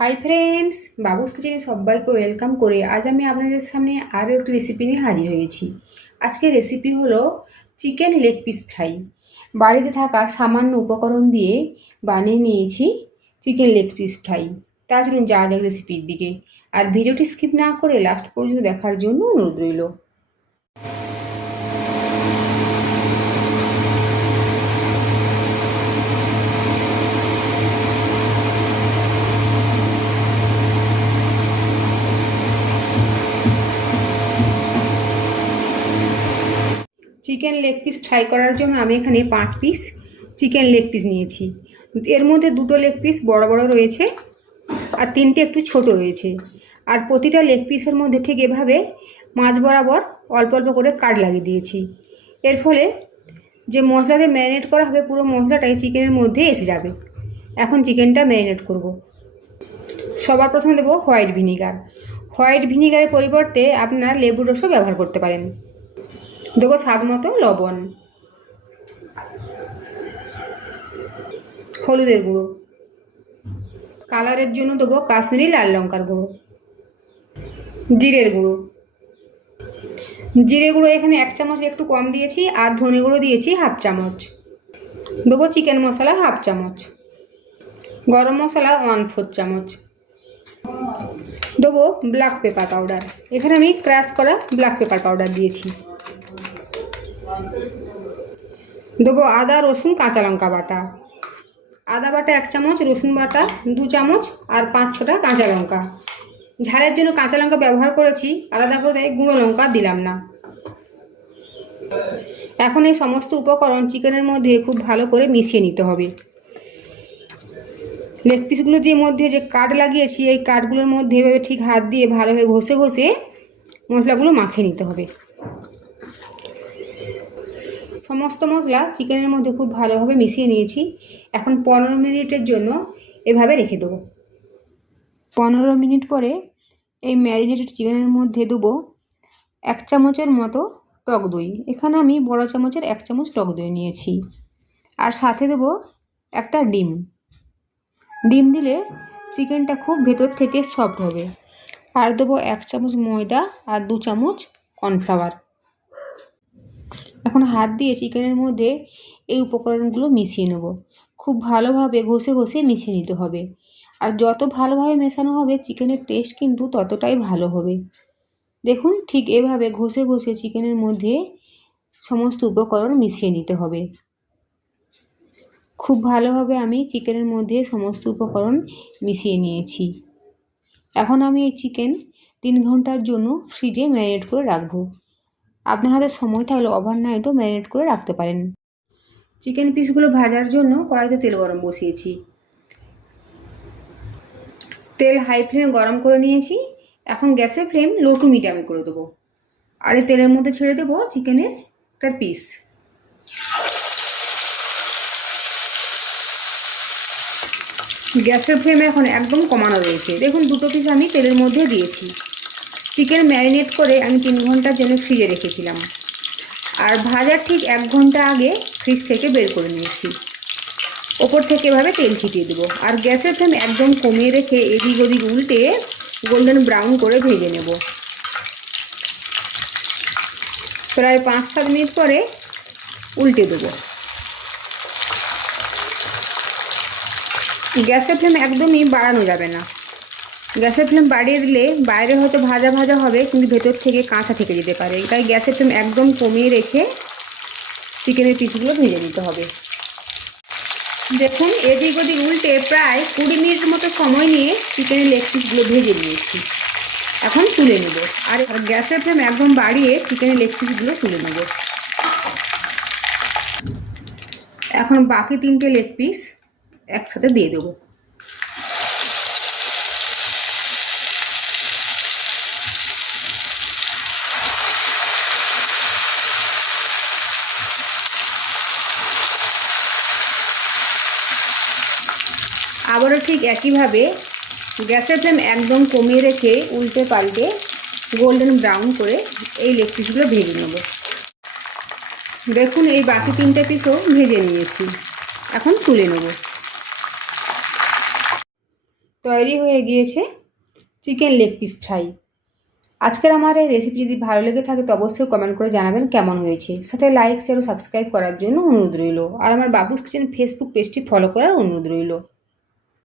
Hi friends, বাবুস কিচেনে সবাইকে welcome করে আজ আমি আপনাদের সামনে আরও একটি রেসিপি নিয়ে হাজির হয়েছি। আজকের রেসিপি হলো চিকেন লেগ পিস ফ্রাই। বাড়িতে থাকা সামান্য উপকরণ দিয়ে বানিয়ে নিয়েছি চিকেন লেগ পিস ফ্রাই। তার জন্য যা যাক রেসিপির দিকে, আর ভিডিওটি স্কিপ না করে লাস্ট পর্যন্ত দেখার জন্য অনুরোধ রইল। চিকেন লেগ পিস ফ্রাই করার জন্য আমি এখানে 5 পিস চিকেন লেগ পিস নিয়েছি। এর মধ্যে 2টো লেগ পিস বড় বড় রয়েছে আর 3টে একটু ছোট রয়েছে। আর প্রতিটা লেগ পিসের মধ্যে ঠিক এভাবে মাঝ বরাবর অল্প অল্প করে কাট লাগিয়ে দিয়েছি। এর ফলে যে মশলাতে ম্যারিনেট করা হবে পুরো মশলাটাই চিকেনের মধ্যে এসে যাবে। এখন চিকেনটা ম্যারিনেট করব। সবার প্রথমে দেবো হোয়াইট ভিনিগার। হোয়াইট ভিনিগারের পরিবর্তে আপনারা লেবুর রসও ব্যবহার করতে পারেন। দেবো স্বাদ মতো লবণ, হলুদের গুঁড়ো, কালারের জন্য দেবো কাশ্মীরি লাল লঙ্কার গুঁড়ো, জিরের গুঁড়ো। জিরে গুঁড়ো এখানে 1 চামচ একটু কম দিয়েছি, আর ধনে গুঁড়ো দিয়েছি 1/2 চামচ। দেবো চিকেন মশলা 1/2 চামচ, গরম মশলা 1/4 চামচ। দেবো ব্ল্যাক পেপার পাউডার। এখানে আমি ক্রাশ করা ব্ল্যাক পেপার পাউডার দিয়েছি। দেবো আদা রসুন কাঁচা লঙ্কা বাটা। আদা বাটা 1 চামচ, রসুন বাটা 2 চামচ, আর 5-6টা কাঁচা লঙ্কা। ঝালের জন্য কাঁচা লঙ্কা ব্যবহার করেছি, আলাদা করে গুঁড়ো লঙ্কা দিলাম না। এখন এই সমস্ত উপকরণ চিকেনের মধ্যে খুব ভালো করে মিশিয়ে নিতে হবে। লেগ পিসগুলো যে মধ্যে যে কাট লাগিয়েছি, এই কাটগুলোর মধ্যে এভাবে ঠিক হাত দিয়ে ভালোভাবে ঘষে ঘষে মশলাগুলো মাখিয়ে নিতে হবে। সমস্ত মশলা চিকেনের মধ্যে খুব ভালোভাবে মিশিয়ে নিয়েছি। এখন 15 মিনিটের জন্য এভাবে রেখে দেবো। 15 মিনিট পরে এই ম্যারিনেটেড চিকেনের মধ্যে দেবো 1 চামচের মতো টক দই। এখানে আমি বড় চামচের 1 চামচ টক দই নিয়েছি। আর সাথে দেবো একটা ডিম। ডিম দিলে চিকেনটা খুব ভেতর থেকে সফট হবে। আর দেবো 1 চামচ ময়দা আর 2 চামচ কর্নফ্লাওয়ার। এখন হাত দিয়ে চিকেনের মধ্যে এই উপকরণগুলো মিশিয়ে নেব। খুব ভালোভাবে ঘষে ঘষে মিশিয়ে নিতে হবে। আর যত ভালোভাবে মেশানো হবে চিকেনের টেস্ট কিন্তু ততটাই ভালো হবে। দেখুন, ঠিক এভাবে ঘষে ঘষে চিকেনের মধ্যে সমস্ত উপকরণ মিশিয়ে নিতে হবে। খুব ভালোভাবে আমি চিকেনের মধ্যে সমস্ত উপকরণ মিশিয়ে নিয়েছি। এখন আমি এই চিকেন 3 ঘন্টার জন্য ফ্রিজে ম্যারিনেট করে রাখবো। আপনার হাতে সময় থাকলে ওভারনাইটও ম্যারিনেট করে রাখতে পারেন। চিকেন পিসগুলো ভাজার জন্য কড়াইতে তেল গরম বসিয়েছি। তেল হাই ফ্লেমে গরম করে নিয়েছি। এখন গ্যাসের ফ্লেম লো টু মিডিয়ামে করে দেবো। আর এই তেলের মধ্যে ছেড়ে দেবো চিকেনের একটা পিস। গ্যাসের ফ্লেম এখন একদম কমানো রয়েছে। দেখুন, 2টো পিস আমি তেলের মধ্যে দিয়েছি। চিকেন ম্যারিনেট করে আমি 3 ঘন্টার জন্য ফ্রিজে রেখেছিলাম। আর ভাজার ঠিক 1 ঘন্টা আগে ফ্রিজ থেকে বের করে নিয়েছি। ওপর থেকে এভাবে তেল ছিটিয়ে দেবো। আর গ্যাসের ফ্লেম একদম কমিয়ে রেখে এদিক ওদিক উল্টে গোল্ডেন ব্রাউন করে ভেজে নেব। প্রায় 5-7 মিনিট পরে উল্টে দেবো। গ্যাসের ফ্লেম একদমই বাড়ানো যাবে না। গ্যাসের ফ্লেম বাড়িয়ে দিলে বাইরে হয়তো ভাজা ভাজা হবে, কিন্তু ভেতর থেকে কাঁচা থেকে যেতে পারে। তাই গ্যাসের ফ্লেম একদম কমিয়ে রেখে চিকেনের পিসগুলো ভেজে নিতে হবে। দেখুন, এদিক ওদিক উল্টে প্রায় 20 মিনিট মতো সময় নিয়ে চিকেনের লেগ পিসগুলো ভেজে নিয়েছি। এখন তুলে নেব। আর গ্যাসের ফ্লেম একদম বাড়িয়ে চিকেনের লেগ পিসগুলো তুলে নেব। এখন বাকি 3টে লেগ পিস একসাথে দিয়ে দেবো। আবারও ঠিক একইভাবে গ্যাসের ফ্লেম একদম কমিয়ে রেখে উল্টে পাল্টে গোল্ডেন ব্রাউন করে এই লেগ পিসগুলো ভেজে নেব। দেখুন, এই বাকি 3টে পিসও ভেজে নিয়েছি। এখন তুলে নেব। তৈরি হয়ে গিয়েছে চিকেন লেগ পিস ফ্রাই। আজকের আমার এই রেসিপি যদি ভালো লেগে থাকে তো অবশ্যই কমেন্ট করে জানাবেন কেমন হয়েছে। সাথে লাইক শেয়ার ও সাবস্ক্রাইব করার জন্য অনুরোধ রইল। আর আমার বাবুস কিচেন ফেসবুক পেজটি ফলো করার অনুরোধ রইল।